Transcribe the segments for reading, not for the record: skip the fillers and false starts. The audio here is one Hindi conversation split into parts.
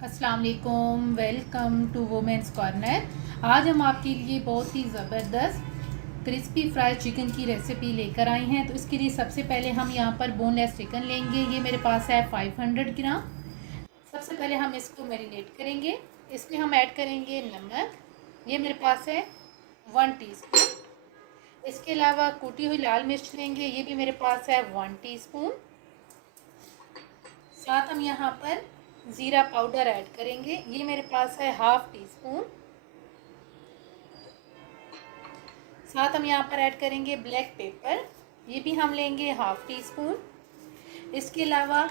अस्सलाम वालेकुम, वेलकम टू वुमेन्स कॉर्नर। आज हम आपके लिए बहुत ही ज़बरदस्त क्रिस्पी फ्राई चिकन की रेसिपी लेकर आए हैं। तो इसके लिए सबसे पहले हम यहाँ पर बोनलेस चिकन लेंगे। ये मेरे पास है 500 ग्राम। सबसे पहले हम इसको मैरिनेट करेंगे। इसमें हम ऐड करेंगे नमक, ये मेरे पास है 1 टीस्पून। इसके अलावा कूटी हुई लाल मिर्च लेंगे, ये भी मेरे पास है 1 टीस्पून। साथ हम यहाँ पर ज़ीरा पाउडर ऐड करेंगे, ये मेरे पास है 1/2 टीस्पून। साथ हम यहाँ पर ऐड करेंगे ब्लैक पेपर, ये भी हम लेंगे 1/2 टीस्पून। इसके अलावा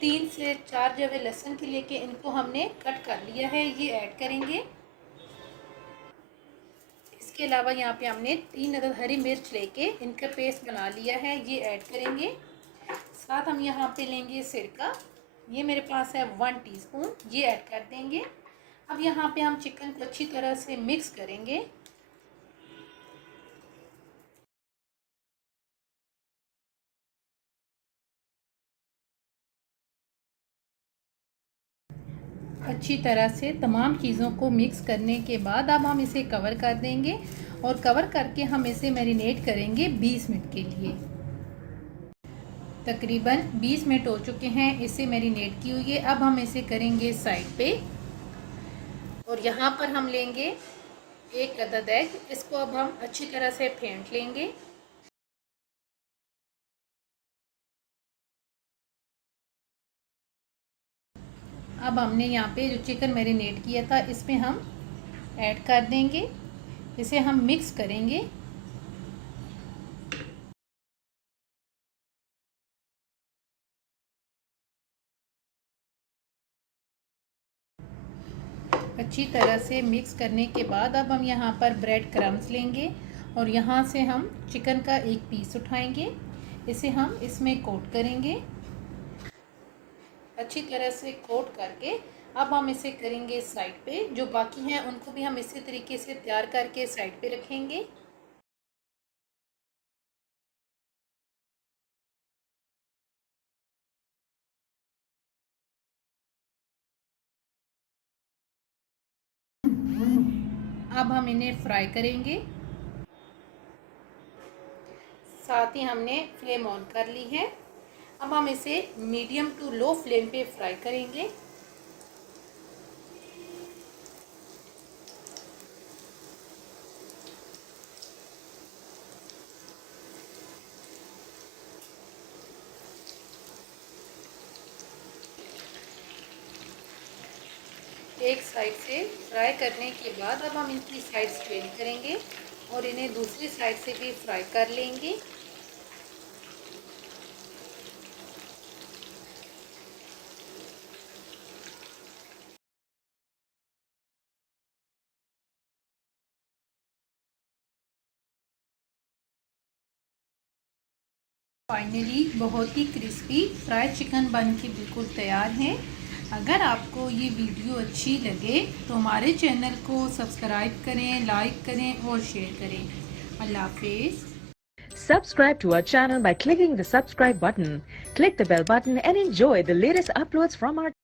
3 से 4 जवे लहसुन के लेके इनको हमने कट कर लिया है, ये ऐड करेंगे। इसके अलावा यहाँ पे हमने 3 अदद हरी मिर्च लेके इनका पेस्ट बना लिया है, ये ऐड करेंगे। साथ हम यहाँ पे लेंगे सिरका, ये मेरे पास है 1 टीस्पून, ये ऐड कर देंगे। अब यहाँ पे हम चिकन को अच्छी तरह से मिक्स करेंगे। अच्छी तरह से तमाम चीज़ों को मिक्स करने के बाद अब हम इसे कवर कर देंगे और कवर करके हम इसे मैरिनेट करेंगे 20 मिनट के लिए। तकरीबन 20 मिनट हो चुके हैं इसे मैरिनेट की हुई है। अब हम इसे करेंगे साइड पे और यहाँ पर हम लेंगे 1 अदद एग, इसको अब हम अच्छी तरह से फेंट लेंगे। अब हमने यहाँ पे जो चिकन मैरिनेट किया था इसमें हम ऐड कर देंगे, इसे हम मिक्स करेंगे। अच्छी तरह से मिक्स करने के बाद अब हम यहाँ पर ब्रेड क्रम्स लेंगे और यहाँ से हम चिकन का एक पीस उठाएंगे, इसे हम इसमें कोट करेंगे। अच्छी तरह से कोट करके अब हम इसे करेंगे साइड पे। जो बाकी हैं उनको भी हम इसी तरीके से तैयार करके साइड पे रखेंगे। अब हम इन्हें फ्राई करेंगे। साथ ही हमने फ्लेम ऑन कर ली है। अब हम इसे मीडियम टू लो फ्लेम पे फ्राई करेंगे। एक साइड से फ्राई करने के बाद अब हम इनकी साइड चेंज करेंगे और इन्हें दूसरी साइड से भी फ्राई कर लेंगे। फाइनली बहुत ही क्रिस्पी फ्राइड चिकन बन के बिल्कुल तैयार है। अगर आपको ये वीडियो अच्छी लगे तो हमारे चैनल को सब्सक्राइब करें, लाइक करें और शेयर करें। अल्लाह हाफिज़। Subscribe to our channel by clicking the subscribe button. Click the bell button and enjoy the latest uploads from our